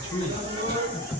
아, 출리.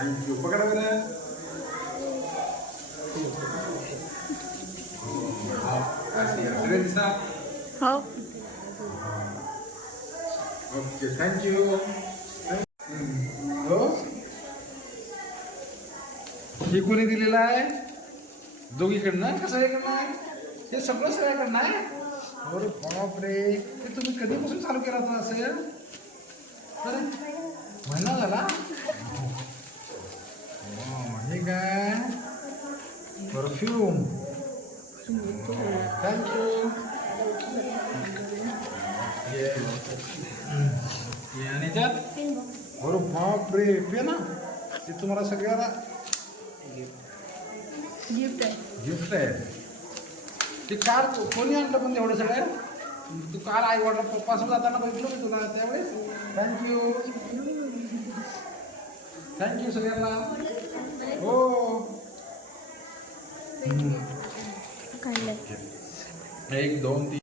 Thank you पकड़ मेरे हाँ। ओके थैंक यू हे कोणी दिलेला आहे करणार हे सगळं करणार हे? तुम्ही कधीपासून चालू केला होता महिना झाला परफ्यूम थँक्यू आणि त्यात अरे बापरे पे ना ते तुम्हाला सगळ्याला गिफ्ट आहे. गिफ्ट आहे. ते कार कोणी आणलं पण एवढं सगळं? तू कार आई वडील पप्पासून जाताना बघितलं मी तुला त्यावेळेस? थँक्यू थँक्यू सगळ्यांना. हो. काढलं. एक दोन तीन.